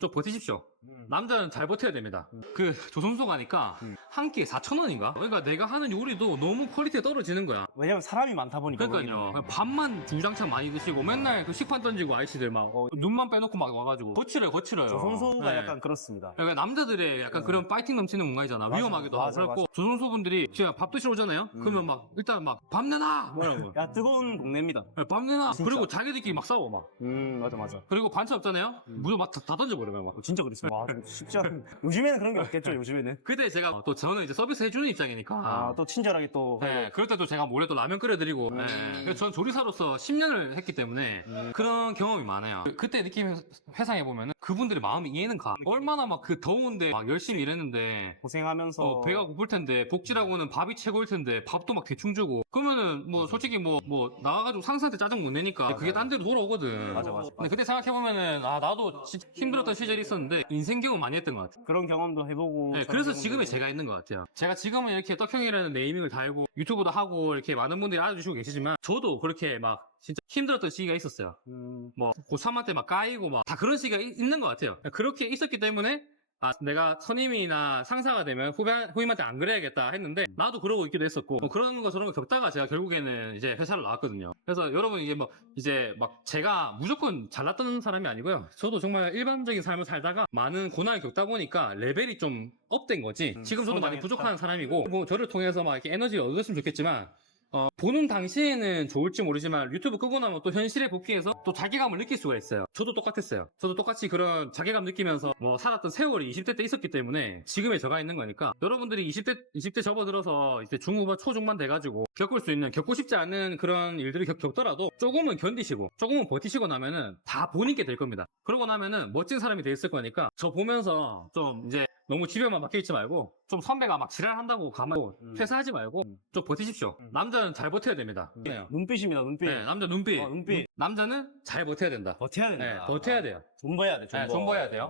좀 버티십시오. 음. 남자는 잘 버텨야 됩니다. 그 조선소 가니까 음. 한 끼에 4,000원인가? 그러니까 내가 하는 요리도 너무 퀄리티가 떨어지는 거야. 왜냐면 사람이 많다 보니까. 그러니까요. 거기는. 밥만 주장창 많이 드시고 맨날 그 식판 던지고 아이씨들 막 어. 눈만 빼놓고 막 와가지고 거칠어요, 거칠어요. 조선소가 네. 약간 그렇습니다. 그러니까 남자들의 약간 네. 그런 파이팅 넘치는 문화이잖아. 맞아, 위험하기도 맞아, 하고. 그래고 맞아. 조선소분들이 진짜 밥 드시러 오잖아요? 음. 그러면 막 일단 막 밥 내놔! 뭐라고. 야, 뜨거운 동네입니다. 밥 내놔! 진짜. 그리고 자기들끼리 막 싸워 막. 음, 맞아, 맞아. 그리고 반찬 없잖아요? 음. 무조건 막다 던져버려요 막. 진짜 그렇습니다. 와, 쉽지 않은. 요즘에는 그런 게 없겠죠, 요즘에는. 그때 제가 또 저는 이제 서비스 해주는 입장이니까. 아, 또 친절하게 또. 네, 그럴 때도 제가 몰래 또 라면 끓여드리고, 음. 네. 그래서 전 조리사로서 10년을 했기 때문에 음. 그런 경험이 많아요. 그- 그때 느낌 회상해 보면은 그분들의 마음이 이해는 가. 얼마나 막 그 더운데 막 열심히 일했는데 고생하면서. 어, 배가 고플 텐데 복지라고는 밥이 최고일 텐데 밥도 막 대충 주고 그러면은 뭐 솔직히 뭐 뭐 나가가지고 상사한테 짜증 못 내니까 그게 딴 데로 돌아오거든. 맞아, 맞아. 근데 그때 생각해 보면은 아 나도 진짜 힘들었던 시절이 있었는데 인생 경험 많이 했던 것 같아. 그런 경험도 해보고. 네, 그래서 지금의. 제가 있는 것 같아요. 제가 지금은 이렇게 떡형이라는 네이밍을 달고 유튜브도 하고 이렇게 많은 분들이 알아주시고 계시지만 저도 그렇게 막 진짜 힘들었던 시기가 있었어요. 음, 뭐 고3한테 막 까이고 막 다 그런 시기가 이- 있는 것 같아요. 그렇게 있었기 때문에 아 내가 선임이나 상사가 되면 후배, 후임한테 안 그래야겠다 했는데 나도 그러고 있기도 했었고 뭐 그런 거 저런 거 겪다가 제가 결국에는 이제 회사를 나왔거든요. 그래서 여러분 이게 뭐 이제 막 제가 무조건 잘났던 사람이 아니고요. 저도 정말 일반적인 삶을 살다가 많은 고난을 겪다 보니까 레벨이 좀 업된 거지. 음, 지금 저도 많이. 부족한 사람이고 뭐 저를 통해서 막 이렇게 에너지를 얻었으면 좋겠지만 어, 보는 당시에는 좋을지 모르지만 유튜브 끄고 나면 또 현실에 복귀해서 또 자괴감을 느낄 수가 있어요. 저도 똑같았어요. 저도 똑같이 그런 자괴감 느끼면서 뭐 살았던 세월이 20대 때 있었기 때문에 지금의 저가 있는 거니까 여러분들이 20대 20대 접어들어서 이제 중후반 초중반 돼가지고 겪을 수 있는 겪고 싶지 않은 그런 일들을 겪, 겪더라도 조금은 견디시고 조금은 버티시고 나면은 다 본인께 될 겁니다. 그러고 나면은 멋진 사람이 돼 있을 거니까 저 보면서 좀 이제 너무 집에만 막혀 있지 말고 좀 선배가 막 지랄한다고 가만히 음. 퇴사하지 말고 음. 좀 버티십시오. 음. 남자는 잘 버텨야 됩니다. 네. 눈빛입니다, 눈빛. 네, 남자 눈빛. 어, 눈빛. 남자는 잘 버텨야 된다. 버텨야 네, 된다. 버텨야 돼요. 존버해야 돼, 존버. 네, 존버해야 돼요.